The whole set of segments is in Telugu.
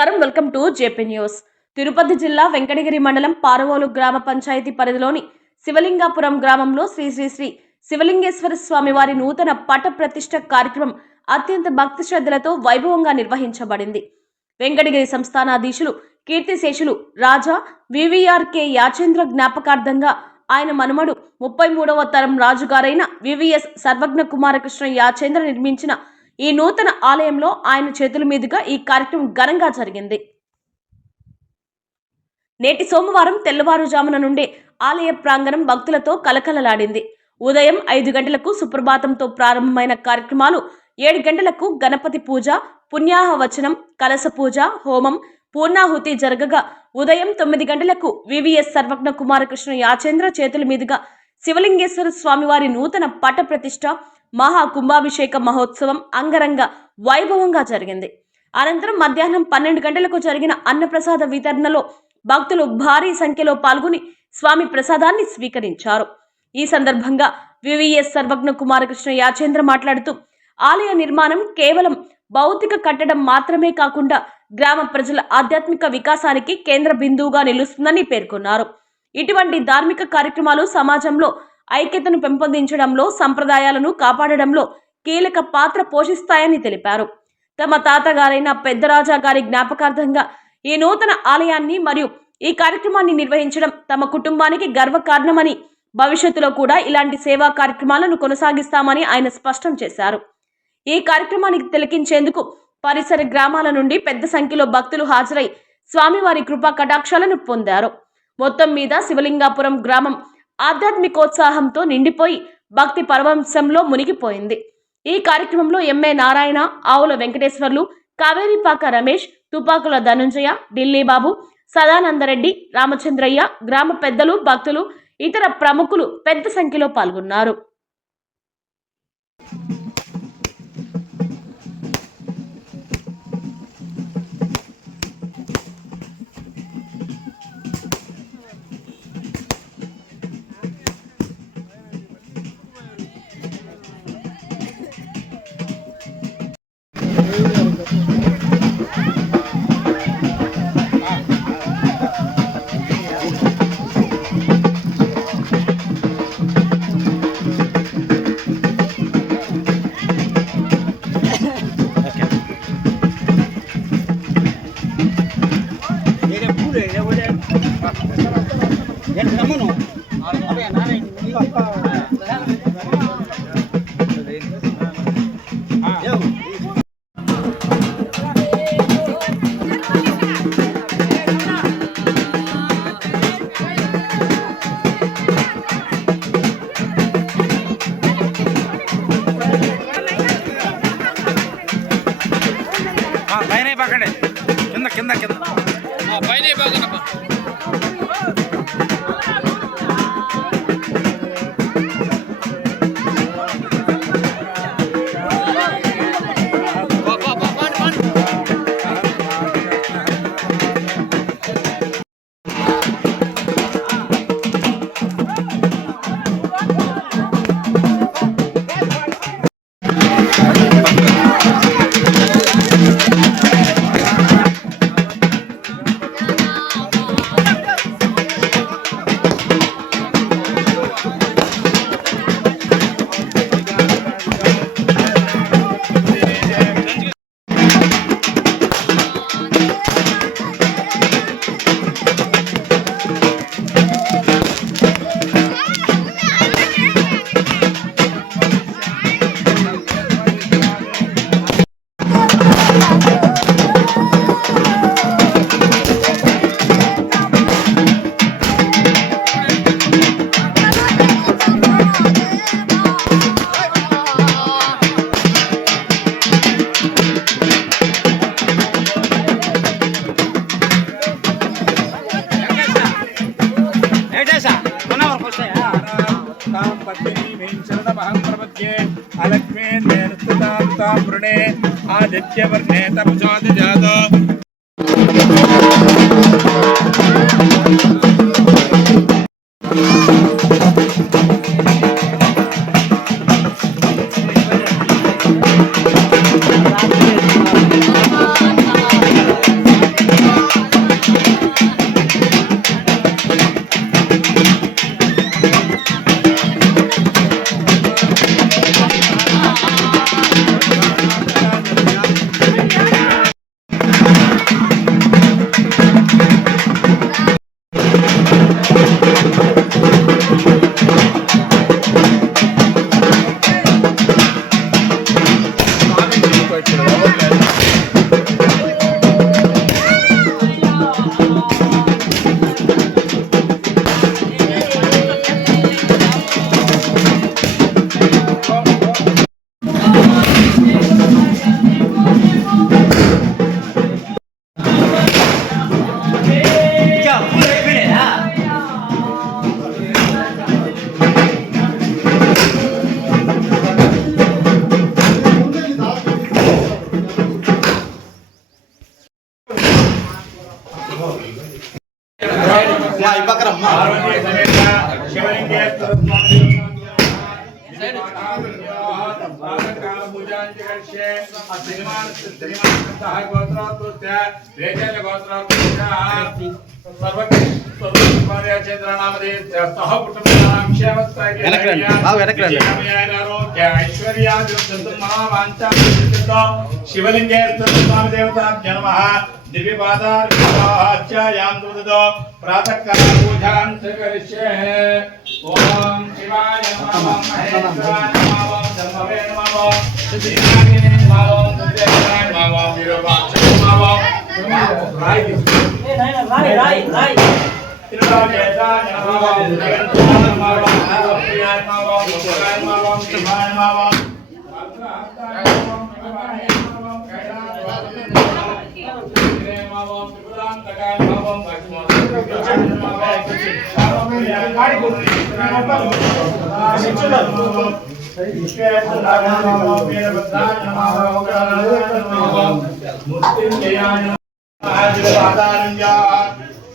నమస్కారం, welcome to JP news. Tirupati జిల్లా వెంకటగిరి మండలం పారవోలు గ్రామ పంచాయతీ పరిధిలోని శివలింగాపురం గ్రామంలో శ్రీ శ్రీ శ్రీ శివలింగేశ్వర స్వామి వారి నూతన పట ప్రతిష్ఠ కార్యక్రమం అత్యంత భక్తి శ్రద్ధలతో వైభవంగా నిర్వహించబడింది. వెంకటగిరి సంస్థానాధీశులు కీర్తిశేషులు రాజా వివిఆర్కే యాచేంద్ర జ్ఞాపకార్థంగా ఆయన మనుమడు 33వ తరం రాజుగారైన వివిఎస్ సర్వజ్ఞ కుమారకృష్ణ యాచేంద్ర నిర్మించిన ఈ నూతన ఆలయంలో ఆయన చేతుల మీదుగా ఈ కార్యక్రమం ఘనంగా జరిగింది. నేటి సోమవారం తెల్లవారుజామున నుండే ఆలయ ప్రాంగణం భక్తులతో కలకలలాడింది. ఉదయం 5 గంటలకు సుప్రభాతంతో ప్రారంభమైన కార్యక్రమాలు 7 గంటలకు గణపతి పూజ, పుణ్యాహవచనం, కలశ పూజ, హోమం, పూర్ణాహుతి జరగగా ఉదయం 9 గంటలకు వివిఎస్ సర్వజ్ఞ కుమారకృష్ణ యాచేంద్ర చేతుల మీదుగా శివలింగేశ్వర స్వామివారి నూతన పట ప్రతిష్ఠ మహా కుంభాభిషేక మహోత్సవం అంగరంగ వైభవంగా జరిగింది. అనంతరం మధ్యాహ్నం 12 గంటలకు జరిగిన అన్నప్రసాద వితరణలో భక్తులు భారీ సంఖ్యలో పాల్గొని స్వామి ప్రసాదాన్ని స్వీకరించారు. ఈ సందర్భంగా వివిఎస్ సర్వజ్ఞ కుమారకృష్ణ యాచేంద్ర మాట్లాడుతూ ఆలయ నిర్మాణం కేవలం భౌతిక కట్టడం మాత్రమే కాకుండా గ్రామ ప్రజల ఆధ్యాత్మిక వికాసానికి కేంద్ర బిందువుగా నిలుస్తుందని పేర్కొన్నారు. ఇటువంటి ధార్మిక కార్యక్రమాలు సమాజంలో ఐక్యతను పెంపొందించడంలో, సంప్రదాయాలను కాపాడడంలో కీలక పాత్ర పోషిస్తాయని తెలిపారు. తమ తాతగారైన పెద్దరాజా గారి జ్ఞాపకార్థంగా ఈ నూతన ఆలయాన్ని మరియు ఈ కార్యక్రమాన్ని నిర్వహించడం తమ కుటుంబానికి గర్వకారణమని, భవిష్యత్తులో కూడా ఇలాంటి సేవా కార్యక్రమాలను కొనసాగిస్తామని ఆయన స్పష్టం చేశారు. ఈ కార్యక్రమానికి తిలకించేందుకు పరిసర గ్రామాల నుండి పెద్ద సంఖ్యలో భక్తులు హాజరై స్వామివారి కృపా కటాక్షాలను పొందారు. మొత్తం మీద శివలింగాపురం గ్రామం ఆధ్యాత్మికోత్సాహంతో నిండిపోయి భక్తి పరవంశంలో మునిగిపోయింది. ఈ కార్యక్రమంలో ఎంఏ నారాయణ, ఆవుల వెంకటేశ్వర్లు, కావేరిపాక రమేష్, తుపాకుల ధనుంజయ, ఢిల్లీ బాబు, సదానందరెడ్డి, రామచంద్రయ్య, గ్రామ పెద్దలు, భక్తులు, ఇతర ప్రముఖులు పెద్ద సంఖ్యలో పాల్గొన్నారు. పైన పక్కనే కింద కింద కింద పైన పక్కన आदित्यवर्णे तपसादि जातो शिवलिंगे स्वामी देवता नमः दिव्य पादार्घ्यायां दूतो प्रातः काल पूजां करिष्ये ओम शिवाय नमः महेश्वराय नमः धर्मवे नमः सिद्धाय नमः दुर्गाय नमः विरूपाक्षाय नमः राय त्रिलोकेशाय नमः जगन्नाथाय नमः प्रियाय नमः शिवाय नमः शिवाय नमः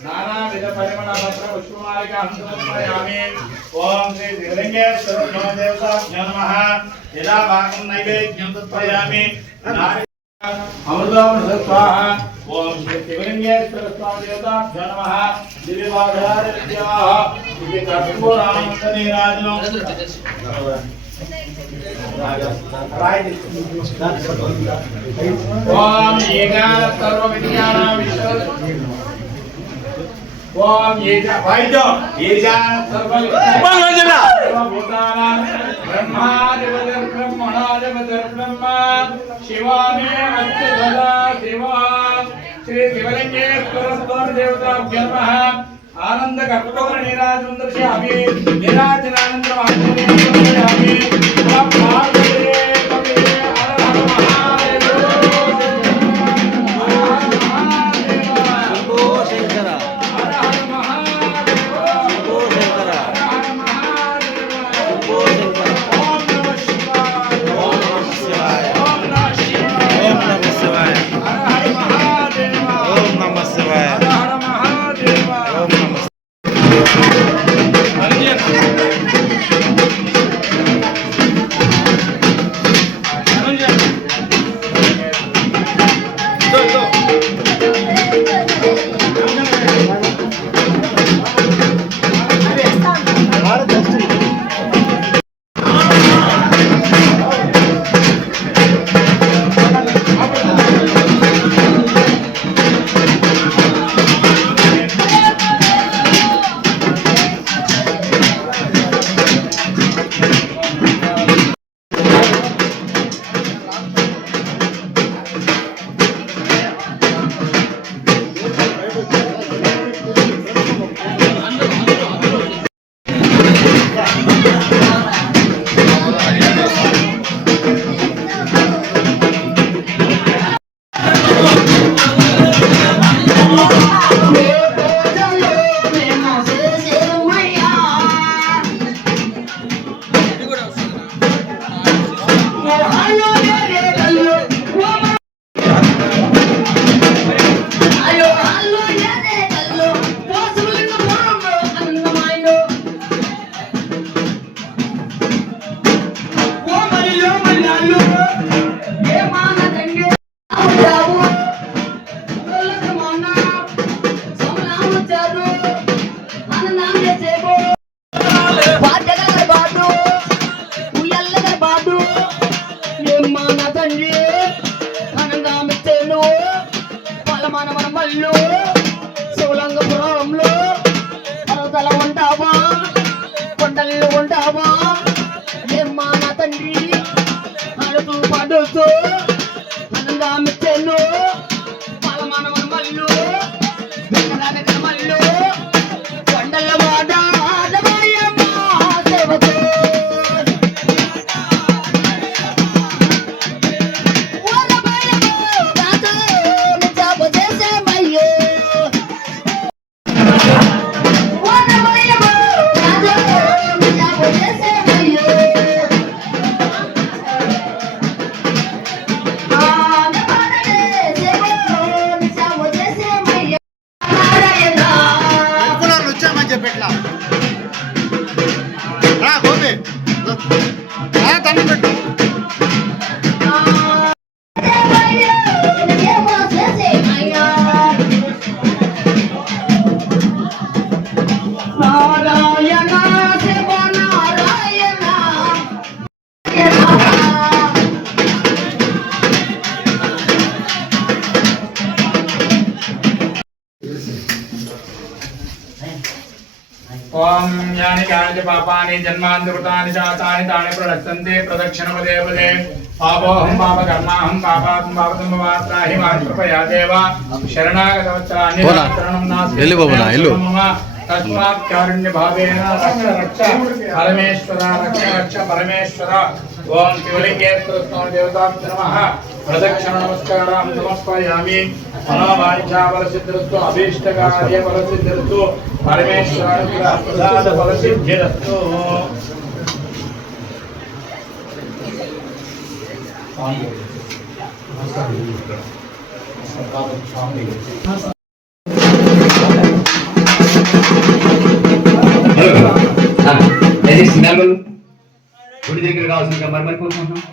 नानाविध परिमल पत्र पुष्पमालिका समर्पयामि ओम श्री शिवलिंगेश्वर देवताभ्यो नमः यदा भागं नैवेद्यं तत्पयामि अमृतं स्वाहा ओम श्री शिवलिंगेश्वर स्वामी देवताभ्यो नमः दिव्यवाधारभ्यः दिव्यकर्पूरानन्दनीराजनं ओम येगान सर्वविद्यानां विश्व ओम येजा वाइजो येजा सर्वभूतानां ब्रह्मादिवदर ब्रह्मणादिवदर ब्रह्मा शिवामे अस्तु सदा शिवा श्री शिवलिंगेश्वर स्वामी देवताभ्यो नमः आनंद कर्पूर नीराजनं दर्शयामि नीराजनानंद महादेवयामि ओम पार्वती पते हर हर महादेव यानि कानि च पापानि जन्मान्तकृतानि जातानि तानि प्रलक्ष्यन्ते प्रदक्षिणपदे पदे पापोऽहं पापकर्माहं पापात्म पापकर्ममात्राहि मां कृपया देव शरणागतवत्सलान्यशरणं नास्ति तस्मात् कारुण्य भावेन रक्ष परमेश्वर रक्ष परमेश्वर ओम शिवलिंगेश्वर देवताभ्यो नमः प्रदक्षिण नमस्कारां समर्पयामि मनोवाञ्छा फलसिद्धिरस्तु अभीष्टकार्य फलसिद्धिरस्तु परमेश्वर अनुग्रह प्रसाद फलसिद्धिरस्तु। గుడి దగ్గర కావాల్సిన మరి కోరుకుంటున్నాం.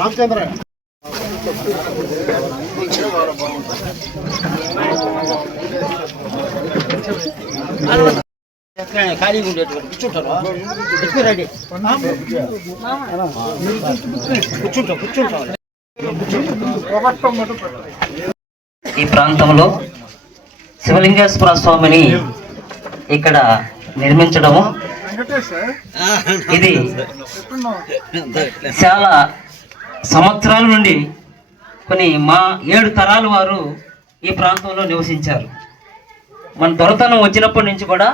రామచంద్ర ఖాళీగా ఉండేటువంటి కూర్చుంటారు రెడీ కూర్చుంటాం. ఈ ప్రాంతంలో శివలింగేశ్వర స్వామిని ఇక్కడ నిర్మించడము ఇది చాలా సంవత్సరాల నుండి మా 7 తరాల వారు ఈ ప్రాంతంలో నివసించారు. మన దొరతనం వచ్చినప్పటి నుంచి కూడా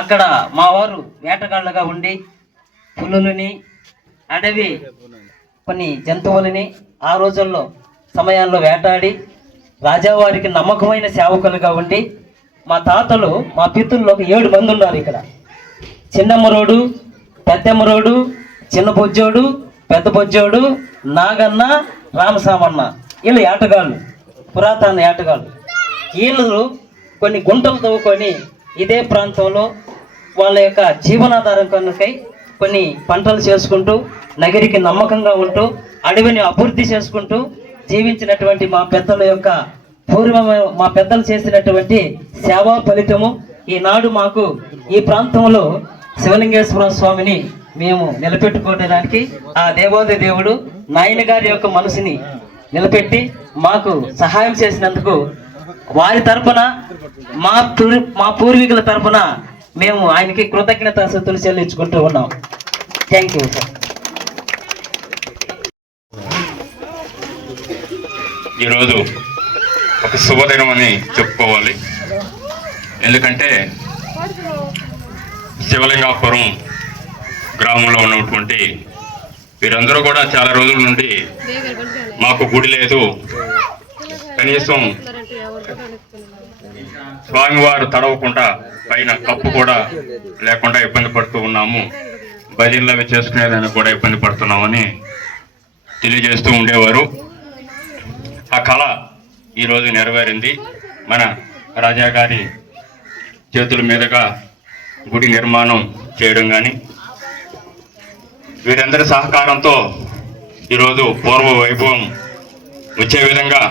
అక్కడ మా వారు వేటగాళ్ళగా ఉండి పులులని అడవి కొన్ని జంతువులని ఆ రోజుల్లో సమయాల్లో వేటాడి రాజావారికి నమ్మకమైన సేవకులుగా ఉండి మా తాతలు మా పితృల్లో 7 మంది ఉన్నారు ఇక్కడ. చిన్నమ్మరోడు, పెద్దమ్మరోడు, చిన్న బొజ్జోడు, పెద్ద బొజ్జోడు, నాగన్న, రామసామన్న, వీళ్ళు ఏటగాళ్ళు, పురాతన ఏటగాళ్ళు. వీళ్ళు కొన్ని గుంటలు తవ్వుకొని ఇదే ప్రాంతంలో వాళ్ళ యొక్క జీవనాధారం కనుకై కొన్ని పంటలు చేసుకుంటూ నగరికి నమ్మకంగా ఉంటూ అడవిని అభివృద్ధి చేసుకుంటూ జీవించినటువంటి మా పెద్దల యొక్క మా పెద్దలు చేసినటువంటి సేవా ఫలితము ఈనాడు మాకు ఈ ప్రాంతంలో శివలింగేశ్వర స్వామిని మేము నిలబెట్టుకోవడానికి ఆ దేవాది దేవుడు నాయన గారి యొక్క మనసుని నిలబెట్టి మాకు సహాయం చేసినందుకు వారి తరపున మా పూర్వీకుల తరపున మేము ఆయనకి కృతజ్ఞతాస్తుతులు చెల్లించుకుంటూ ఉన్నాం. Thank you sir. ఈరోజు ఒక శుభదినం అని చెప్పుకోవాలి. ఎందుకంటే శివలింగాపురం గ్రామంలో ఉన్నటువంటి వీరందరూ కూడా చాలా రోజుల నుండి మాకు గుడి లేదు, కనీసం స్వామివారు తడవకుండా పైన కప్పు కూడా లేకుండా ఇబ్బంది పడుతూ ఉన్నాము, భజనలు అవి చేసుకునేదానికి కూడా ఇబ్బంది పడుతున్నామని తెలియజేస్తూ ఉండేవారు. ఆ కళ ఈరోజు నెరవేరింది. మన రాజా గారి చేతుల మీదుగా గుడి నిర్మాణం చేయడం కానీ వీరందరి సహకారంతో ఈరోజు పూర్వ వైభవం వచ్చే విధంగా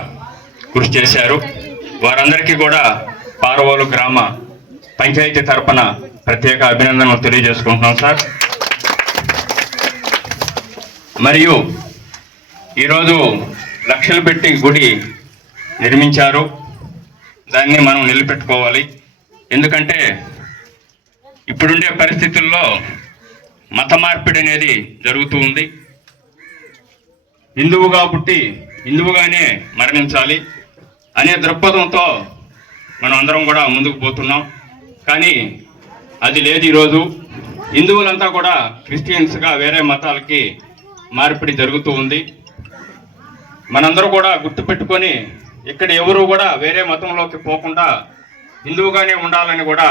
కృషి చేశారు. వారందరికీ కూడా పారవోలు గ్రామ పంచాయతీ తరపున ప్రత్యేక అభినందనలు తెలియజేసుకుంటున్నాం సార్. మరియు ఈరోజు లక్షలు పెట్టి గుడి నిర్మించారు, దాన్ని మనం నిలబెట్టుకోవాలి. ఎందుకంటే ఇప్పుడుండే పరిస్థితుల్లో మత మార్పిడి అనేది జరుగుతూ ఉంది. హిందువుగా పుట్టి హిందువుగానే మరణించాలి అనే దృక్పథంతో మనం అందరం కూడా ముందుకు పోతున్నాం. కానీ అది లేదు. ఈరోజు హిందువులంతా కూడా క్రిస్టియన్స్గా వేరే మతాలకి మార్పిడి జరుగుతూ ఉంది. మనందరూ కూడా గుర్తుపెట్టుకొని ఇక్కడ ఎవరు కూడా వేరే మతంలోకి పోకుండా హిందువుగానే ఉండాలని కూడా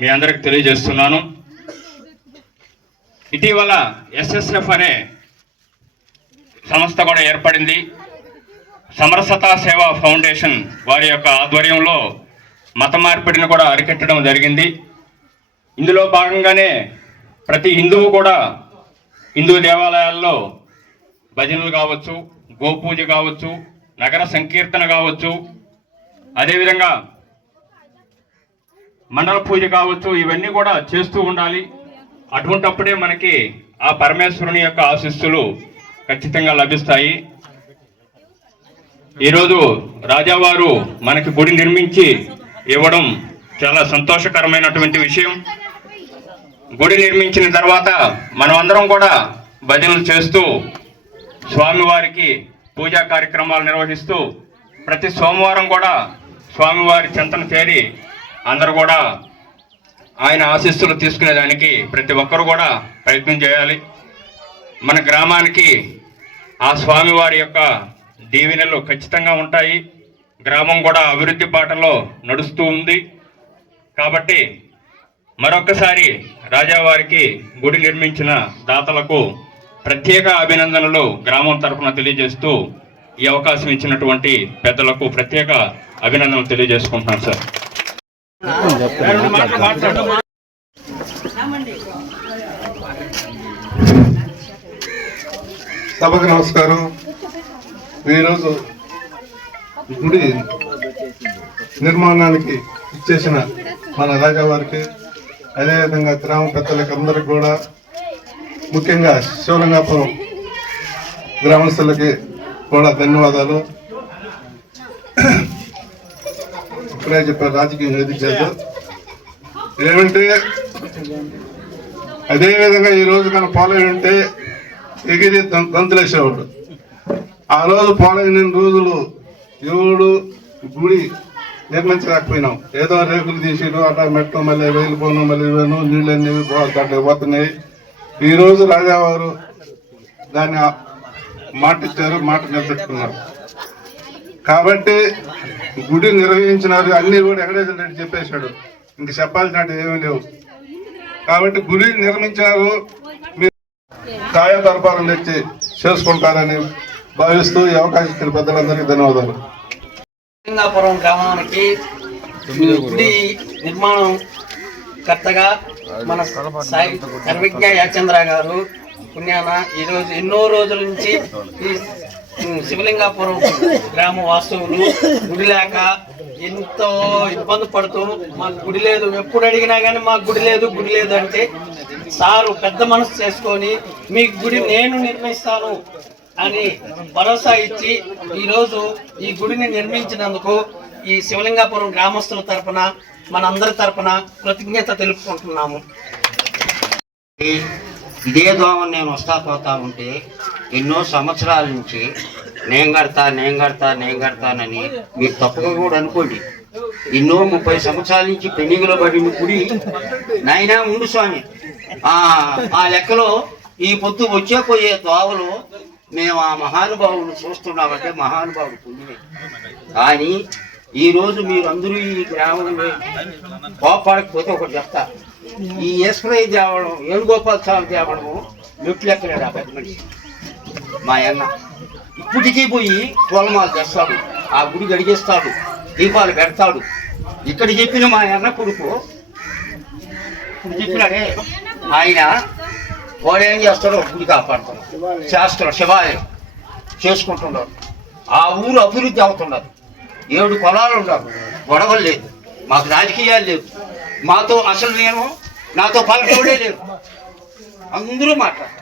మీ అందరికి తెలియజేస్తున్నాను. ఇటీవల SSF అనే సంస్థ కూడా ఏర్పడింది. సమరసతా సేవా ఫౌండేషన్ వారి యొక్క ఆధ్వర్యంలో మత మార్పిడిని కూడా అరికట్టడం జరిగింది. ఇందులో భాగంగానే ప్రతి హిందువు కూడా హిందూ దేవాలయాల్లో భజనలు కావచ్చు, గోపూజ కావచ్చు, నగర సంకీర్తన కావచ్చు, అదేవిధంగా మండల పూజ కావచ్చు, ఇవన్నీ కూడా చేస్తూ ఉండాలి. అటువంటప్పుడే మనకి ఆ పరమేశ్వరుని యొక్క ఆశీస్సులు ఖచ్చితంగా లభిస్తాయి. ఈరోజు రాజావారు మనకి గుడి నిర్మించి ఇవ్వడం చాలా సంతోషకరమైనటువంటి విషయం. గుడి నిర్మించిన తర్వాత మనమందరం కూడా భజనలు చేస్తూ స్వామివారికి పూజా కార్యక్రమాలు నిర్వహిస్తూ ప్రతి సోమవారం కూడా స్వామివారి చెంతన చేరి అందరూ కూడా ఆయన ఆశీస్సులు తీసుకునేదానికి ప్రతి ఒక్కరు కూడా ప్రయత్నం చేయాలి. మన గ్రామానికి ఆ స్వామివారి యొక్క దీవెనలు ఖచ్చితంగా ఉంటాయి. గ్రామం కూడా అభివృద్ధి బాటలో నడుస్తూ ఉంది. కాబట్టి మరొక్కసారి రాజావారికి గుడి నిర్మించిన దాతలకు ప్రత్యేక అభినందనలు గ్రామం తరఫున తెలియజేస్తూ ఈ అవకాశం ఇచ్చినటువంటి పెద్దలకు ప్రత్యేక అభినందనలు తెలియజేసుకుంటున్నాను సార్. సభకు నమస్కారం. ఈరోజు గుడి నిర్మాణానికి ఇచ్చేసిన మన రాజావారికి, అదేవిధంగా గ్రామ పెద్దలకి అందరికి కూడా, ముఖ్యంగా శివలింగాపురం గ్రామస్తులకి కూడా ధన్యవాదాలు. ఇప్పుడే చెప్పారు రాజకీయం ఏది చేద్దాం ఏమంటే, అదేవిధంగా ఈరోజు మన పోలయం ఉంటే ఎగిరి గంతులేసేవాడు. ఆ రోజు పోలైన రోజులు ఎవడు గుడి నిర్మించలేకపోయినాం. ఏదో రేకులు తీసిడు, అట్లా మెట్లు మళ్ళీ వెళ్ళిపోను, మళ్ళీ వేను, నీళ్ళన్నీ అట్లా పోతున్నాయి. ఈరోజు రాజావారు దాన్ని మాట ఇచ్చారు, మాట నిలబెట్టుకున్నారు. కాబట్టి గుడి నిర్వహించినారు, అన్నీ కూడా వెంకటేశ్వర రెడ్డి చెప్పేశాడు, ఇంక చెప్పాల్సినట్టు ఏమీ లేవు. కాబట్టి గుడి నిర్మించారు, మీరు కాయ దర్బారం తెచ్చి చేసుకుంటారని భావిస్తూ ఈ అవకాశం ఇచ్చిన పెద్దలందరికీ ధన్యవాదాలు. లింగాపురం గ్రామానికి గుడి నిర్మాణం కర్తగా మన సాయి సర్వజ్ఞ యాచంద్ర గారు పుణ్యాన ఈరోజు ఎన్నో రోజుల నుంచి ఈ శివలింగాపురం గ్రామ వాస్తవులు గుడి లేక ఎంతో ఇబ్బంది పడుతూ మాకు గుడి లేదు, ఎప్పుడు అడిగినా కానీ మాకు గుడి లేదు అంటే సారు పెద్ద మనసు చేసుకొని మీ గుడి నేను నిర్మిస్తాను అని భరోసా ఇచ్చి ఈరోజు ఈ గుడిని నిర్మించినందుకు ఈ శివలింగాపురం గ్రామస్తుల తరపున మనందరి తరపున కృతజ్ఞత తెలుపుకుంటున్నాము. ఇదే దోమ నేను వస్తా పోతా ఉంటే ఎన్నో సంవత్సరాల నుంచి నేను కడతానని మీరు తప్పుగా కూడా అనుకోండి. ఎన్నో 30 సంవత్సరాల నుంచి పెండింగ్లో పడిన గుడి నాయనా ఉండు స్వామి. ఆ లెక్కలో ఈ పొద్దు వచ్చే పోయే దోవలు మేము ఆ మహానుభావులు చూస్తున్నామంటే మహానుభావుడు పుణ్యమే. కానీ ఈరోజు మీరందరూ ఈ గ్రామంలో కోపాడకపోతే ఒకటి చెప్తా, ఈ ఈశ్వరయ్య దేవడం వేణుగోపాల స్వామి దేవడము మెట్లు ఎక్కలేడు ఆ పెద్ద మనిషి మా అన్న. ఇప్పటికీ పోయి పూలమాలు తెస్తాడు, ఆ గుడి గడిగేస్తాడు, దీపాలు పెడతాడు. ఇక్కడ చెప్పిన మా అన్న కొడుకు ఇప్పుడు చెప్పినాడే ఆయన వాడేం చేస్తాడో గుడి కాపాడుతాడు, శాస్త్రం శివాలయం చేసుకుంటున్నారు. ఆ ఊరు అభివృద్ధి అవుతున్నారు. 7 పొలాలు ఉన్నారు, గొడవలు లేదు, మాకు రాజకీయాలు లేవు, మాతో అసలు నాతో పలకడే లేదు, అందరూ మాట్లాడతారు.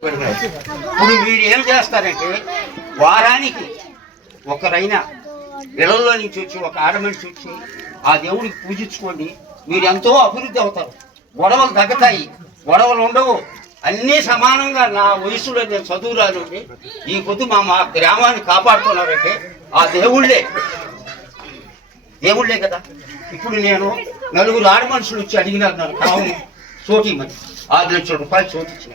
ఇప్పుడు మీరు ఏం చేస్తారంటే వారానికి ఒకరైనా ఇళ్లలో నుంచి వచ్చి ఒక ఆడమనిషి వచ్చి ఆ దేవుడికి పూజించుకోండి, మీరు ఎంతో అభివృద్ధి అవుతారు. గొడవలు తగ్గుతాయి, గొడవలు ఉండవు, అన్నీ సమానంగా. నా వయసులో నేను చదువురాలు ఈ పొద్దు మా గ్రామాన్ని కాపాడుతున్నారంటే ఆ దేవుళ్ళే కదా. ఇప్పుడు నేను 4 ఆడ మనుషులు వచ్చి అడిగినారు నన్ను కావును చోటీమని 6 లక్షల రూపాయలు చోటిచ్చిన.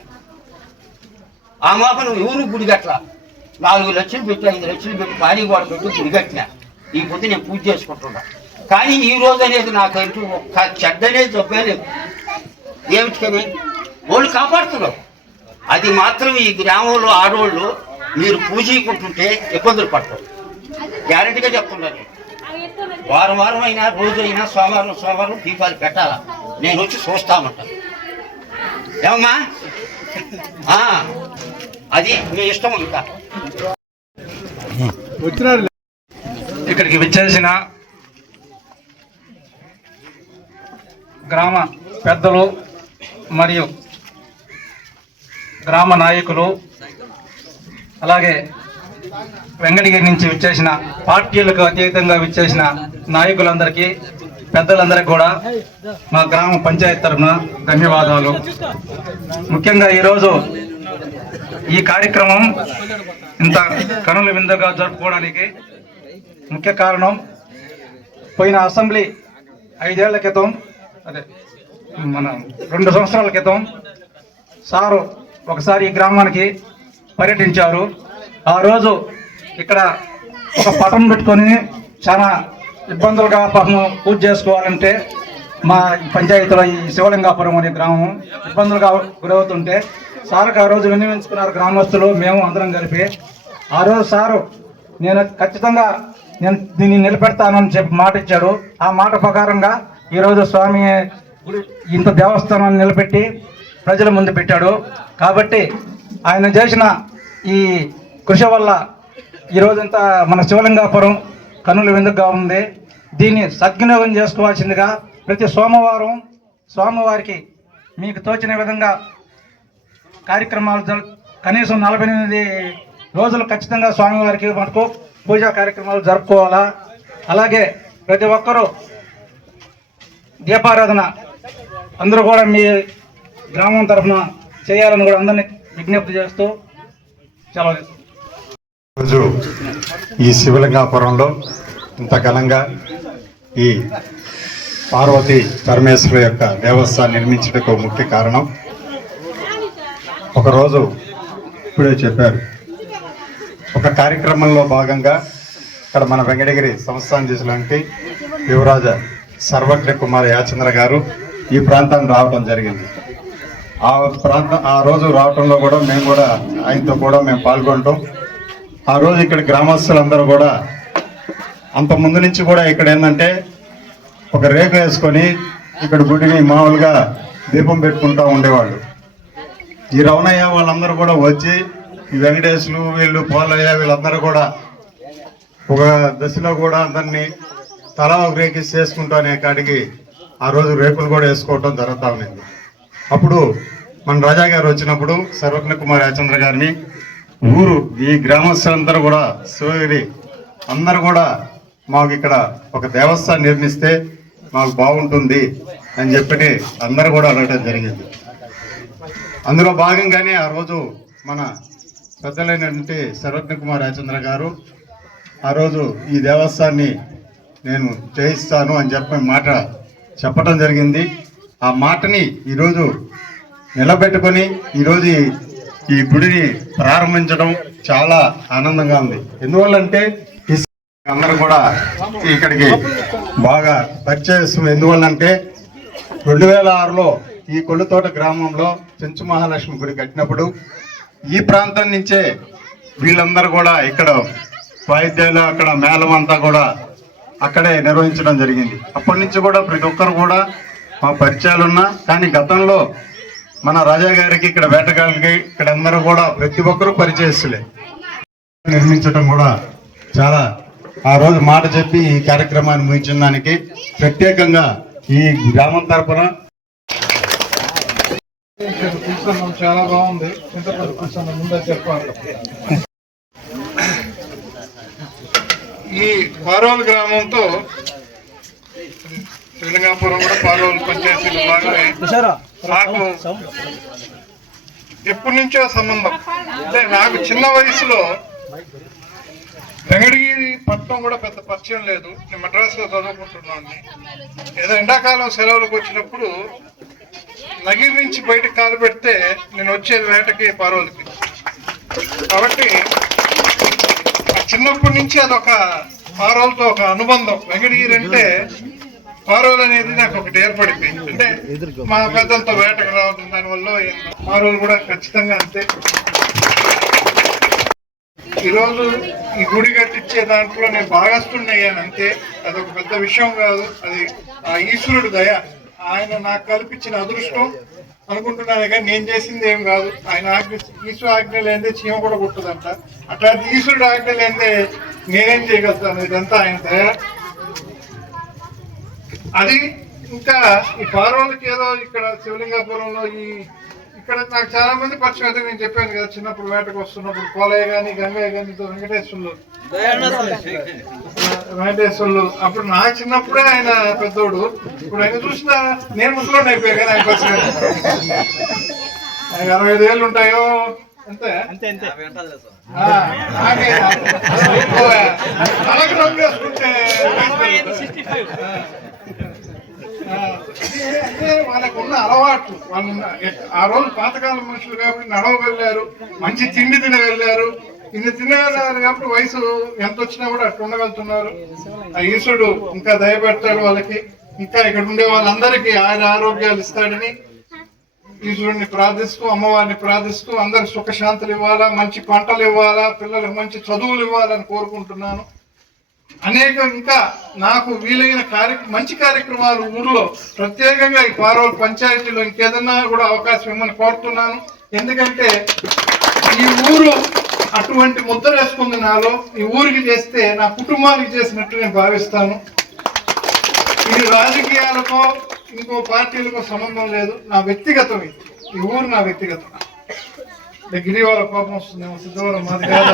ఆ మాప నువ్వు ఎవరు గుడి కట్ల 4 లక్షలు పెట్టి 5 లక్షలు పెట్టి భారీ గోడ పెట్టి గుడి కట్టినా. ఈ పొద్దు నేను పూజ చేసుకుంటున్నా. కానీ ఈ రోజు అనేది నాకంటూ ఒక్క చెడ్డనేది చెప్పలేదు. ఏమిటికని వాళ్ళు కాపాడుతున్నారు. అది మాత్రం ఈ గ్రామంలో ఆడవాళ్ళు మీరు పూజకుంటుంటే ఇబ్బందులు పడతారు. గ్యారెంటీగా చెప్తున్నారు. వారం అయినా రోజు అయినా సోమవారం దీపాలు పెట్టాలా, నేను వచ్చి చూస్తామంట. ఏమమ్మా అది మీ ఇష్టం. ఇంకా ఇక్కడికి విచ్చేసిన గ్రామ పెద్దలు మరియు గ్రామ నాయకులు, అలాగే వెంకటగిరి నుంచి విచ్చేసిన పార్టీలకు అతీతంగా విచ్చేసిన నాయకులందరికీ, పెద్దలందరికీ కూడా మా గ్రామ పంచాయతీ తరఫున ధన్యవాదాలు. ముఖ్యంగా ఈరోజు ఈ కార్యక్రమం ఇంత కనుల విందుగా జరుపుకోవడానికి ముఖ్య కారణం, పోయిన అసెంబ్లీ 5 ఏళ్ల క్రితం, అదే మన 2 సంవత్సరాల క్రితం సారు ఒకసారి ఈ గ్రామానికి పర్యటించారు. ఆ రోజు ఇక్కడ ఒక పటం పెట్టుకొని చాలా ఇబ్బందులుగా పూజ చేసుకోవాలంటే మా పంచాయతీలో ఈ శివలింగాపురం అనే గ్రామం ఇబ్బందులుగా గురవుతుంటే సార్కి ఆ రోజు విన్నవించుకున్నారు గ్రామస్తులు, మేము అందరం కలిపి. ఆ రోజు సారు నేను ఖచ్చితంగా దీన్ని నిలబెడతానని చెప్పి మాట ఇచ్చాడు. ఆ మాట ప్రకారంగా ఈరోజు స్వామి ఇంత దేవస్థానాన్ని నిలబెట్టి ప్రజల ముందు పెట్టాడు. కాబట్టి ఆయన చేసిన ఈ కృషి వల్ల ఈరోజంతా మన శివలింగాపురం కన్నుల విందుగా ఉంది. దీన్ని సద్వినియోగం చేసుకోవాల్సిందిగా ప్రతి సోమవారం స్వామివారికి మీకు తోచిన విధంగా కార్యక్రమాలు కనీసం 48 రోజులు ఖచ్చితంగా స్వామివారికి మనకు పూజా కార్యక్రమాలు జరుపుకోవాలా. అలాగే ప్రతి ఒక్కరూ దీపారాధన అందరూ కూడా మీ గ్రామం తరఫున చేయాలని కూడా అందరినీ విజ్ఞప్తి చేస్తూ చాలా రోజు ఈ శివలింగాపురంలో ఇంత ఘనంగా ఈ పార్వతీ పరమేశ్వర యొక్క దేవస్థానం నిర్మించడానికి ముఖ్య కారణం, ఒకరోజు ఇప్పుడే చెప్పారు, ఒక కార్యక్రమంలో భాగంగా ఇక్కడ మన వెంకటగిరి సంస్థానం చేసినటువంటి యువరాజ సర్వజ్ఞ కుమార్ యాచంద్ర గారు ఈ ప్రాంతాన్ని రావడం జరిగింది. ఆ రోజు రావటంలో కూడా మేము కూడా ఆయనతో కూడా మేము పాల్గొంటాం. ఆ రోజు ఇక్కడ గ్రామస్తులందరూ కూడా అంత ముందు నుంచి కూడా ఇక్కడ ఏంటంటే ఒక రేకు వేసుకొని ఇక్కడ గుడిని మామూలుగా దీపం పెట్టుకుంటూ ఉండేవాళ్ళు. ఈ రవణయ్య వాళ్ళందరూ కూడా వచ్చి ఈ వెంకటేశ్వరు వీళ్ళు పోలయ్య వీళ్ళందరూ కూడా ఒక దశలో కూడా అందరినీ తలా ఒక రేకేసి చేసుకుంటూ అనే కాడికి ఆ రోజు రేకులు కూడా వేసుకోవటం జరుగుతూ ఉన్నింది. అప్పుడు మన రాజా గారు వచ్చినప్పుడు సర్వజ్ఞ కుమార్ యాచంద్ర గారిని ఊరు ఈ గ్రామస్తులందరూ కూడా శివగిరి అందరూ కూడా మాకు ఇక్కడ ఒక దేవస్థానం నిర్మిస్తే మాకు బాగుంటుంది అని చెప్పి అందరూ కూడా అడగడం జరిగింది. అందులో భాగంగానే ఆ రోజు మన పెద్దలైనటువంటి సర్వజ్ఞ కుమార్ యాచంద్ర గారు ఆ రోజు ఈ దేవస్థానాన్ని నేను చేయిస్తాను అని మాట చెప్పడం జరిగింది. ఆ మాటని ఈరోజు నిలబెట్టుకొని ఈరోజు ఈ గుడిని ప్రారంభించడం చాలా ఆనందంగా ఉంది. ఎందువల్లంటే అందరూ కూడా ఇక్కడికి బాగా పరిచయం. ఎందువల్లంటే 2006లో ఈ కొల్లుతోట గ్రామంలో చెంచు మహాలక్ష్మి గుడి కట్టినప్పుడు ఈ ప్రాంతం నుంచే వీళ్ళందరూ కూడా ఇక్కడ వాయిద్యాలు అక్కడ మేళం అంతా కూడా అక్కడే నిర్వహించడం జరిగింది. అప్పటి నుంచి కూడా ప్రతి ఒక్కరు కూడా మా పరిచయాలు ఉన్నా కానీ గతంలో మన రాజా గారికి ఇక్కడ వేటగాళ్ళకి ఇక్కడ అందరూ కూడా ప్రతి ఒక్కరూ పరిచయస్తులే. నిర్మించడం కూడా చాలా ఆ రోజు మాట చెప్పి ఈ కార్యక్రమాన్ని ముగించిన దానికి ప్రత్యేకంగా ఈ గ్రామం తరఫున చాలా బాగుంది. ముందే చెప్పాలి. ఈ పారోలు గ్రామంతో శ్రీలింగాపురం కూడా పారోలు పంచాయతీలో భాగమే. నాకు ఎప్పటి నుంచో సంబంధం. అంటే నాకు చిన్న వయసులో వెంకటగిరి పట్టణం కూడా పెద్ద పరిచయం లేదు. నేను మద్రాసులో చదువుకుంటున్నాను. ఏదో ఎండాకాలం సెలవులకు వచ్చినప్పుడు నగిరి నుంచి బయటకు కాలు పెడితే నేను వచ్చేది వేటకి పారోలకి. కాబట్టి చిన్నప్పటి నుంచి అదొక పారోలతో ఒక అనుబంధం. వెంకటగిరి అంటే పారోలు అనేది నాకు ఒకటి ఏర్పడిపోయింది. అంటే మా పెద్దలతో వేటకు రావడం దానివల్ల పారోలు కూడా ఖచ్చితంగా అంతే. ఈరోజు ఈ గుడి కట్టించే దాంట్లో నేను భాగస్తున్నయ్యాను అంతే. అదొక పెద్ద విషయం కాదు. అది ఆ ఈశ్వరుడు దయ. ఆయన నాకు కల్పించిన అదృష్టం అనుకుంటున్నాను. కానీ నేను చేసింది ఏం కాదు. ఆయన ఆజ్ఞ, ఈశ్వరు ఆజ్ఞ లేదే చీమ కూడా కుట్టదంట. అట్లాంటి ఈశ్వరుడు ఆజ్ఞ లేదే నేనేం చేయగలుగుతాను. ఇదంతా ఆయన దయ. అది ఇంకా ఈ పారోలకి ఏదో ఇక్కడ శివలింగాపురంలో ఇక్కడ నాకు చాలా మంది పరిచయం అయితే నేను చెప్పాను కదా, చిన్నప్పుడు వేటకు వస్తున్నప్పుడు పోలయ్య కానీ గంగయ్య కానీ వెంకటేశ్వర్లు అప్పుడు నాకు చిన్నప్పుడే ఆయన పెద్దోడు. ఇప్పుడు ఆయన చూసినా నేను ముసలోడు అయిపోయా కానీ ఆయన పరిచయం. ఆయన 65 ఏళ్ళు ఉంటాయో అంతే. అలాగే రంగు వేసుకుంటే అంటే వాళ్ళకున్న అలవాట్లు. వాళ్ళు ఆ రోజు పాతకాలం మనుషులు కాబట్టి నడవగలిగారు, మంచి తిండి తినగలిగారు. ఇన్ని తినగలిగారు కాబట్టి వయసు ఎంత వచ్చినా కూడా అట్లా ఉండగలుగుతున్నారు. ఆ ఈశ్వరుడు ఇంకా దయపెడతాడు వాళ్ళకి. ఇంకా ఇక్కడ ఉండే వాళ్ళందరికీ ఆయన ఆరోగ్యాలు ఇస్తాడని ఈశ్వరుడిని ప్రార్థిస్తూ, అమ్మవారిని ప్రార్థిస్తూ అందరికి సుఖశాంతులు ఇవ్వాలా, మంచి పంటలు ఇవ్వాలా, పిల్లలకు మంచి చదువులు ఇవ్వాలని కోరుకుంటున్నాను. అనేక ఇంకా నాకు వీలైన మంచి కార్యక్రమాలు ఊర్లో ప్రత్యేకంగా ఈ పారోలు పంచాయతీలో ఇంకేదన్నా కూడా అవకాశం ఇవ్వమని కోరుతున్నాను. ఎందుకంటే ఈ ఊరు అటువంటి ముద్ర వేసుకుంది నాలో. ఈ ఊరికి చేస్తే నా కుటుంబానికి చేసినట్టు నేను భావిస్తాను. ఇది రాజకీయాలకో ఇంకో పార్టీలకో సంబంధం లేదు. నా వ్యక్తిగతం ఇది. ఈ ఊరు నా వ్యక్తిగతం. గిరి వాళ్ళ కోపం వస్తుందేమో, సిద్ధవరం మాది కాదు.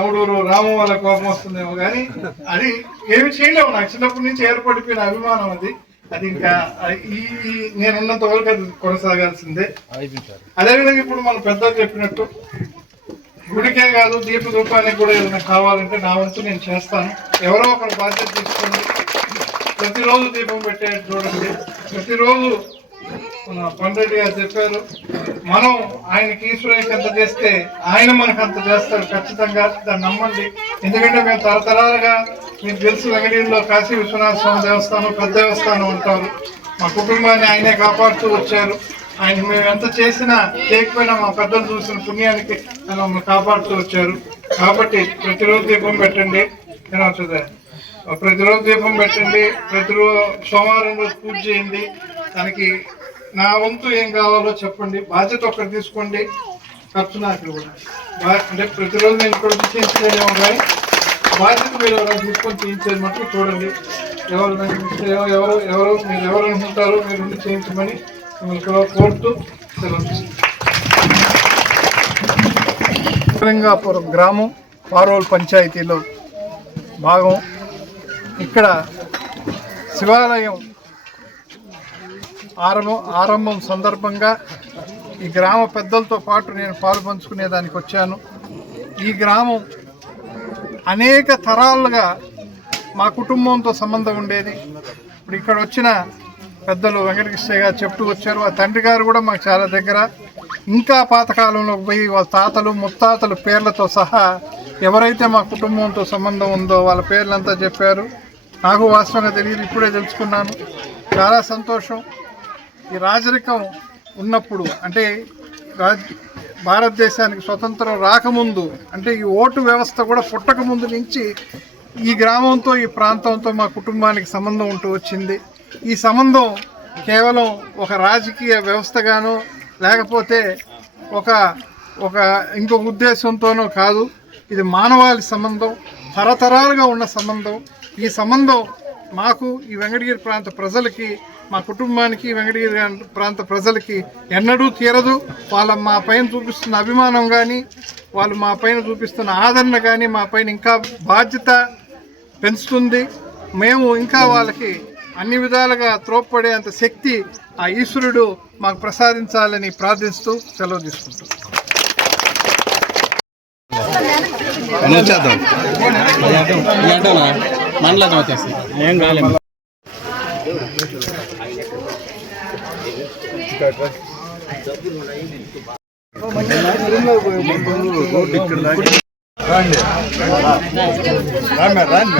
అవుడూరు రాము వాళ్ళ కోపం వస్తుందేమో కానీ అది ఏమి చేయలేము. నాకు చిన్నప్పటి నుంచి ఏర్పడిపోయిన అభిమానం అది. అది ఇంకా నేనున్నంత వరకు అది కొనసాగాల్సిందే. అదేవిధంగా ఇప్పుడు మన పెద్దలు చెప్పినట్టు గుడికే కాదు దీపానికి కూడా ఏదైనా కావాలంటే నా వంతు నేను చేస్తాను. ఎవరో ఒకరు బాధ్యత తీసుకోండి. ప్రతిరోజు దీపం పెట్టే చూడండి. ప్రతిరోజు మన పండ్రెడ్డి గారు చెప్పారు, మనం ఆయనకి ఈశ్వరునికి ఎంత చేస్తే ఆయన మనకు అంత చేస్తాడు. ఖచ్చితంగా దాన్ని నమ్మండి. ఎందుకంటే మేము తరతరాలుగా మీకు తెలుసు వెంకటగిరిలో కాశీ విశ్వనాథ స్వామి దేవస్థానం పెద్ద దేవస్థానం అంటారు. మా కుటుంబాన్ని ఆయనే కాపాడుతూ వచ్చారు. ఆయన మేము ఎంత చేసినా చేయకపోయినా మా పెద్దలు చూసిన పుణ్యానికి ఆయన మమ్మల్ని కాపాడుతూ వచ్చారు. కాబట్టి ప్రతిరోజు దీపం పెట్టండి, ఏమవుతుంది, ప్రతిరోజు దీపం పెట్టండి, ప్రతిరోజు సోమవారం రోజు పూజ చేయండి. దానికి నా వంతు ఏం కావాలో చెప్పండి, బాధ్యత ఒక్కటి తీసుకోండి. ఖర్చు నాకు కూడా అంటే ప్రతిరోజు నేను ఇక్కడ చేయించలేదేమో కానీ బాధ్యత మీరు ఎవరైనా తీసుకొని చేయించేది మటుకు చూడండి. ఎవరు మీరు ఎవరు అనుకుంటారో మీరు ఉండి చేయించమని మిమ్మల్ని కోరుతూ తెలంగాపురం గ్రామం పారోల్ పంచాయతీలో భాగం. ఇక్కడ శివాలయం ఆరంభం సందర్భంగా ఈ గ్రామ పెద్దలతో పాటు నేను పాలు పంచుకునేదానికి వచ్చాను. ఈ గ్రామం అనేక తరాలుగా మా కుటుంబంతో సంబంధం ఉండేది. ఇప్పుడు ఇక్కడ వచ్చిన పెద్దలు వెంకటకృష్ణయ్య గారు చెప్తూ వచ్చారు, ఆ తండ్రి గారు కూడా మాకు చాలా దగ్గర. ఇంకా పాతకాలంలోకి పోయి వాళ్ళ తాతలు ముత్తాతలు పేర్లతో సహా ఎవరైతే మా కుటుంబంతో సంబంధం ఉందో వాళ్ళ పేర్లంతా చెప్పారు. నాకు వాస్తవంగా తెలియదు, ఇప్పుడే తెలుసుకున్నాను. చాలా సంతోషం. ఈ రాజరికం ఉన్నప్పుడు అంటే భారతదేశానికి స్వతంత్రం రాకముందు అంటే ఈ ఓటు వ్యవస్థ కూడా పుట్టక ముందు నుంచి ఈ గ్రామంతో ఈ ప్రాంతంతో మా కుటుంబానికి సంబంధం ఉంటూ వచ్చింది. ఈ సంబంధం కేవలం ఒక రాజకీయ వ్యవస్థగానో లేకపోతే ఒక ఇంకొక ఉద్దేశంతోనో కాదు. ఇది మానవాళి సంబంధం, తరతరాలుగా ఉన్న సంబంధం. ఈ సంబంధం మాకు ఈ వెంకటగిరి ప్రాంత ప్రజలకి, మా కుటుంబానికి వెంకటగిరి ప్రాంత ప్రజలకి ఎన్నడూ తీరదు. మా పైన చూపిస్తున్న అభిమానం కానీ వాళ్ళు మా పైన చూపిస్తున్న ఆదరణ కానీ మా పైన ఇంకా బాధ్యత పెంచుతుంది. మేము ఇంకా వాళ్ళకి అన్ని విధాలుగా త్రోడ్పడేంత శక్తి ఆ ఈశ్వరుడు మాకు ప్రసాదించాలని ప్రార్థిస్తూ సెలవు తీసుకుంటాం. రండి